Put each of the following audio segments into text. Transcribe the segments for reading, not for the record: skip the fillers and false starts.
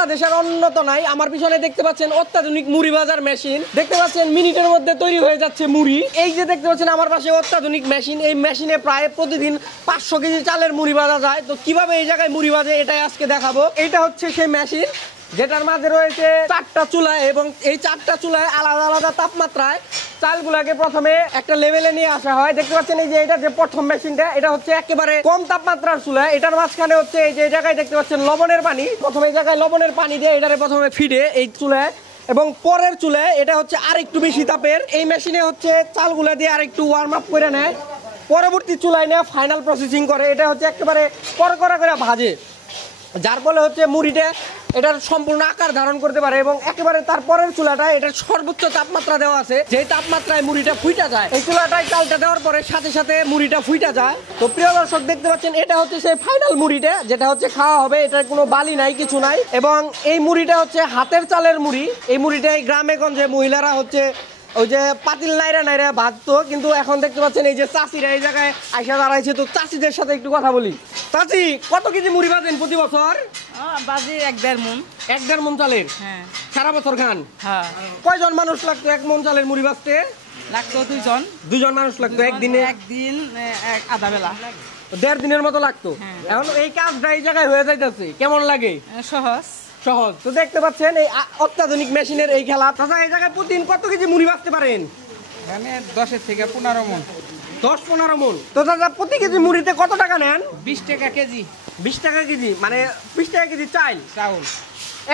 বাংলাদেশের অন্যত নাই। আমার পিছনে দেখতে পাচ্ছেন অত্যাধুনিক মুড়ি ভাজার মেশিন, দেখতে পাচ্ছেন মিনিটের মধ্যে তৈরি হয়ে যাচ্ছে মুড়ি। এই যে দেখতে পাচ্ছেন আমার পাশে অত্যাধুনিক মেশিন, এই মেশিনে প্রায় প্রতিদিন 500 কেজি চালের মুড়ি ভাজা যায়। তো কিভাবে এই জায়গায় মুড়ি ভাজে এটাই আজকে দেখাবো। এটা হচ্ছে সেই মেশিন যেটার মাঝে রয়েছে 4টা চুলা এবং এই 4টা চুলায় আলাদা আলাদা তাপমাত্রায় চালগুলোকে প্রথমে একটা লেভেলে নিয়ে আসা হয়। দেখতে পাচ্ছেন এই যে এটা যে প্রথম মেশিনটা, এটা হচ্ছে একেবারে কম তাপমাত্রার চুলা। এটার মাঝখানে হচ্ছে এই যে জায়গায় দেখতে পাচ্ছেন লবণের পানি, প্রথমে এই জায়গায় লবণের পানি দিয়ে এটারে প্রথমে ফিডে এই চুলায়, এবং পরের চুলায় এটা হচ্ছে আরেকটু বেশি তাপের। এই মেশিনে হচ্ছে চালগুলা দিয়ে আরেকটু ওয়ার্ম আপ করে নেয়, পরবর্তী চুলায় নিয়ে ফাইনাল প্রসেসিং করে। এটা হচ্ছে একেবারে করকরা করে ভাজে, যার ফলে হচ্ছে মুড়িটা এটার সম্পূর্ণ আকার ধারণ করতে পারে। এবং একেবারে তারপরের চুলাটা এটার সর্বোচ্চ তাপমাত্রা দেওয়া আছে, যে তাপমাত্রায় মুড়িটা ফুইটা যায়। এই চুলাটায় চালটা দেওয়ার পরে সাথে সাথে মুড়িটা ফুইটা যায়। তো প্রিয় দর্শক দেখতে পাচ্ছেন এটা হচ্ছে সেই ফাইনাল মুড়িটা, যেটা হচ্ছে খাওয়া হবে। এটার কোনো বালি নাই, কিছু নাই। এবং এই মুড়িটা হচ্ছে হাতের চালের মুড়ি। এই মুড়িটা এই গ্রামে গঞ্জে মহিলারা হচ্ছে ওই যে পাতিল নাইরা নাইরা ভাজতো, কিন্তু এখন দেখতে পাচ্ছেন এই যে চাষিরা এই জায়গায় আইসা দাঁড়াইছে। তো চাষিদের সাথে একটু কথা বলি। চাষি, কত কেজি মুড়ি ভাজেন প্রতি বছর? বাজে 1-1.5 মণ। 1-1.5 মণ চালের? হ্যাঁ। সারা বছর খান? হ্যাঁ। কয়জন মানুষ লাগতো 1 মণ চালের মুড়ি ভাজতে? লাগতো 2 জন। 2 জন মানুষ লাগতো একদিনে? একদিন আধা বেলা। 1.5 দিনের মতো লাগতো। এখন এই কাজটা এই জায়গায় হয়ে যাইতেছে, কেমন লাগে? সহজ সহজ। তো দেখতে পাচ্ছেন এই অত্যাধুনিক মেশিনের এই খেলা। তাছাড়া এই জায়গায় প্রতিদিন কত কেজি মুড়ি ভাজতে পারেন? এখানে 10 থেকে 15 মণ। 10-15 মণ। তো দাদা প্রতি কেজি মুড়িতে কত টাকা নেন? 20 টাকা কেজি। 20 টাকা কেজি, মানে 20 টাকা কেজি চাল।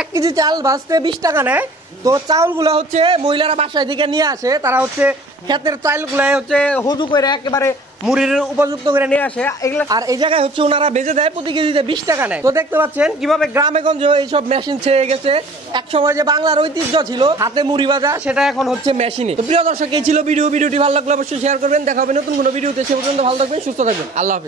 1 কেজি চাল ভাজতে 20 টাকা নেয়। তো চাউলগুলো হচ্ছে মহিলারা বাসায় থেকে নিয়ে আসে, তারা হচ্ছে ক্ষেতের চালগুলো হচ্ছে হুজু করে একেবারে মুড়ির উপযুক্ত করে নিয়ে আসে এগুলো। আর এই জায়গায় হচ্ছে ওনারা বেজে দেয়, প্রতি কেজিতে 20 টাকা নেয়। তো দেখতে পাচ্ছেন কিভাবে গ্রামে গঞ্জে এইসব মেশিন ছেয়ে গেছে। এক সময় যে বাংলার ঐতিহ্য ছিল হাতে মুড়ি ভাজা, সেটা এখন হচ্ছে মেশিনে। তো প্রিয় দর্শক, এই ছিল ভিডিওটি ভালো লাগলে অবশ্যই শেয়ার করবেন। দেখা হবে নতুন কোনো ভিডিওতে। সে পর্যন্ত ভালো থাকবেন, সুস্থ থাকবেন। আল্লাহ হাফেজ।